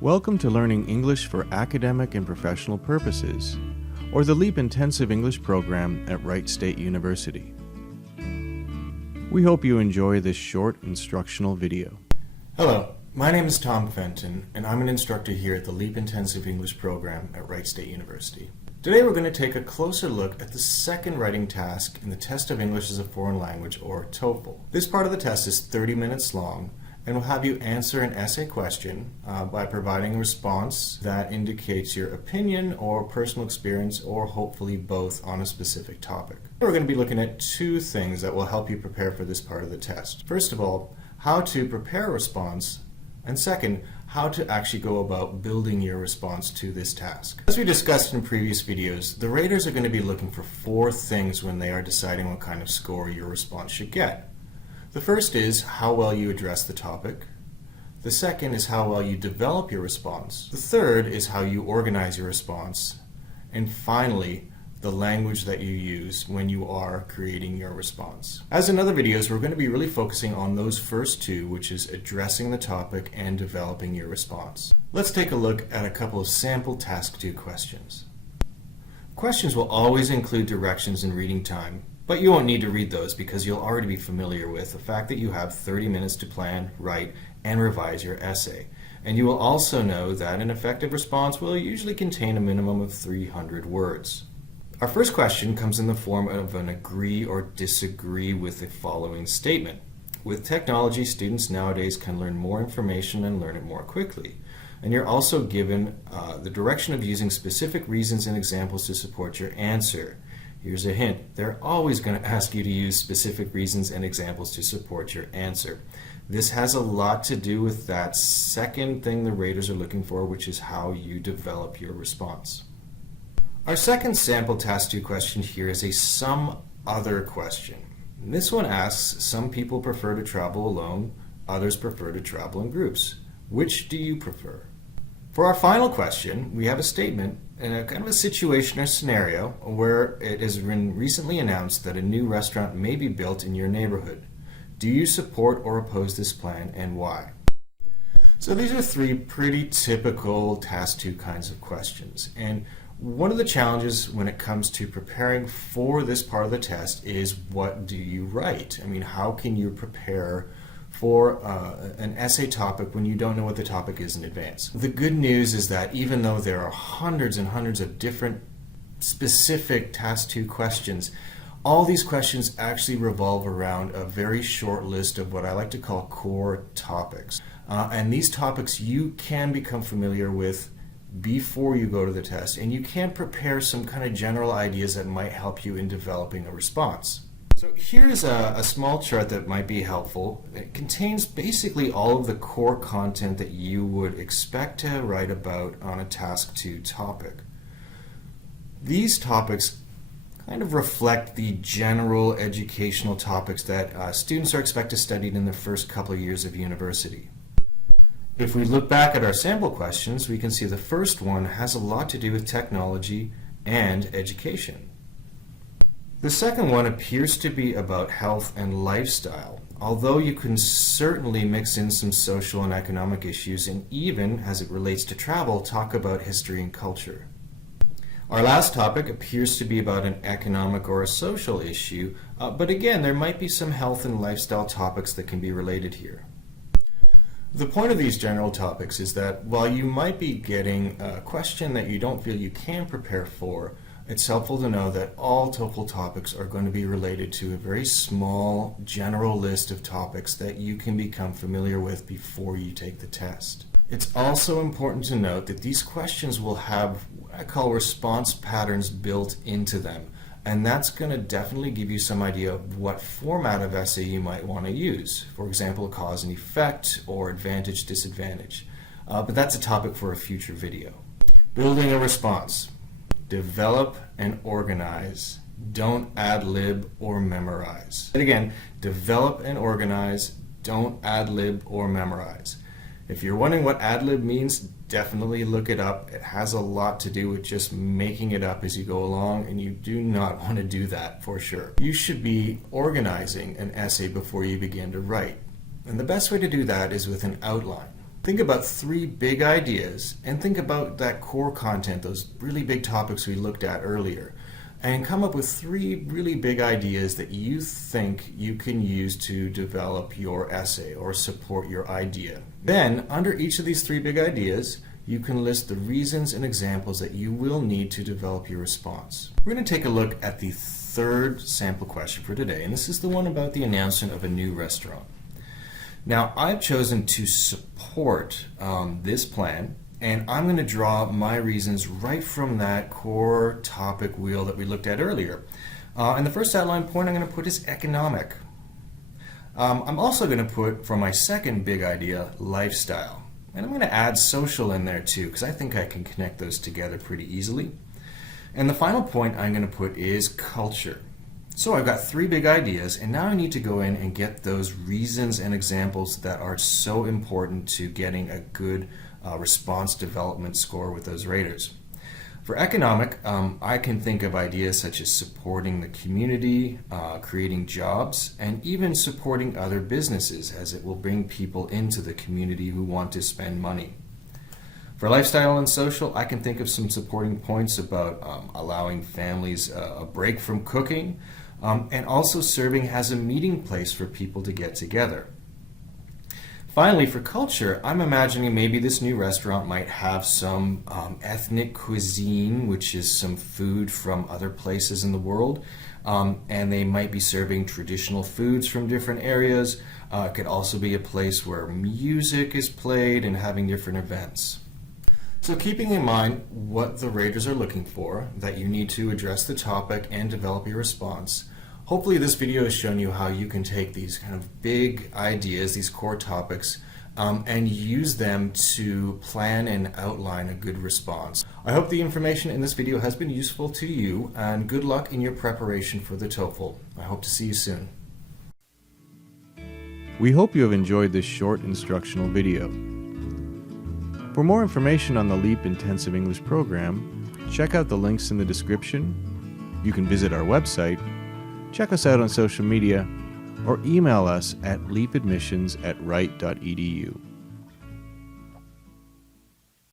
Welcome to Learning English for Academic and Professional Purposes, or the LEAP Intensive English program at Wright State University. We hope you enjoy this short instructional video. Hello, my name is Tom Fenton, and I'm an instructor here at the LEAP Intensive English program at Wright State University. Today we're going to take a closer look at the second writing task in the Test of English as a Foreign Language, or TOEFL. This part of the test is 30 minutes long, and will have you answer an essay question by providing a response that indicates your opinion or personal experience, or hopefully both, on a specific topic. We're going to be looking at two things that will help you prepare for this part of the test. First of all, how to prepare a response, and second, how to actually go about building your response to this task. As we discussed in previous videos, the raters are going to be looking for four things when they are deciding what kind of score your response should get. The first is how well you address the topic. The second is how well you develop your response. The third is how you organize your response. And finally, the language that you use when you are creating your response. As in other videos, we're going to be really focusing on those first two, which is addressing the topic and developing your response. Let's take a look at a couple of sample Task 2 questions. Questions will always include directions and reading time, but you won't need to read those because you'll already be familiar with the fact that you have 30 minutes to plan, write, and revise your essay. And you will also know that an effective response will usually contain a minimum of 300 words. Our first question comes in the form of an agree or disagree with the following statement. With technology, students nowadays can learn more information and learn it more quickly. And you're also given the direction of using specific reasons and examples to support your answer. Here's a hint. They're always going to ask you to use specific reasons and examples to support your answer. This has a lot to do with that second thing the raters are looking for, which is how you develop your response. Our second sample Task 2 question here is a some other question. This one asks, some people prefer to travel alone, others prefer to travel in groups. Which do you prefer? For our final question, we have a statement in a kind of a situation or scenario where it has been recently announced that a new restaurant may be built in your neighborhood. Do you support or oppose this plan, and why? So these are three pretty typical Task 2 kinds of questions. And one of the challenges when it comes to preparing for this part of the test is, what do you write? I mean, how can you prepare for an essay topic when you don't know what the topic is in advance? The good news is that even though there are hundreds and hundreds of different specific Task 2 questions, all these questions actually revolve around a very short list of what I like to call core topics. And these topics you can become familiar with before you go to the test, and you can prepare some kind of general ideas that might help you in developing a response. So here is a small chart that might be helpful. It contains basically all of the core content that you would expect to write about on a Task 2 topic. These topics kind of reflect the general educational topics that students are expected to study in the first couple of years of university. If we look back at our sample questions, we can see the first one has a lot to do with technology and education. The second one appears to be about health and lifestyle, although you can certainly mix in some social and economic issues, and even, as it relates to travel, talk about history and culture. Our last topic appears to be about an economic or a social issue, but again, there might be some health and lifestyle topics that can be related here. The point of these general topics is that while you might be getting a question that you don't feel you can prepare for, it's helpful to know that all TOEFL topics are going to be related to a very small general list of topics that you can become familiar with before you take the test. It's also important to note that these questions will have what I call response patterns built into them. And that's going to definitely give you some idea of what format of essay you might want to use. For example, cause and effect or advantage, disadvantage. But that's a topic for a future video. Building a response. Develop and organize. Don't ad-lib or memorize. And again, develop and organize. Don't ad-lib or memorize. If you're wondering what ad-lib means, definitely look it up. It has a lot to do with just making it up as you go along, and you do not want to do that for sure. You should be organizing an essay before you begin to write. And the best way to do that is with an outline. Think about three big ideas and think about that core content, those really big topics we looked at earlier, and come up with three really big ideas that you think you can use to develop your essay or support your idea. Then, under each of these three big ideas, you can list the reasons and examples that you will need to develop your response. We're going to take a look at the third sample question for today, and this is the one about the announcement of a new restaurant. Now, I've chosen to support this plan, and I'm going to draw my reasons right from that core topic wheel that we looked at earlier. And the first outline point I'm going to put is economic. I'm also going to put, for my second big idea, lifestyle. And I'm going to add social in there too, because I think I can connect those together pretty easily. And the final point I'm going to put is culture. So I've got three big ideas, and now I need to go in and get those reasons and examples that are so important to getting a good response development score with those raters. For economic, I can think of ideas such as supporting the community, creating jobs, and even supporting other businesses, as it will bring people into the community who want to spend money. For lifestyle and social, I can think of some supporting points about allowing families a break from cooking, and also serving as a meeting place for people to get together. Finally, for culture, I'm imagining maybe this new restaurant might have some ethnic cuisine, which is some food from other places in the world, and they might be serving traditional foods from different areas. It could also be a place where music is played and having different events. So keeping in mind what the raters are looking for, that you need to address the topic and develop your response, hopefully this video has shown you how you can take these kind of big ideas, these core topics, and use them to plan and outline a good response. I hope the information in this video has been useful to you, and good luck in your preparation for the TOEFL. I hope to see you soon. We hope you have enjoyed this short instructional video. For more information on the LEAP Intensive English program, check out the links in the description. You can visit our website, check us out on social media, or email us at leapadmissions@right.edu.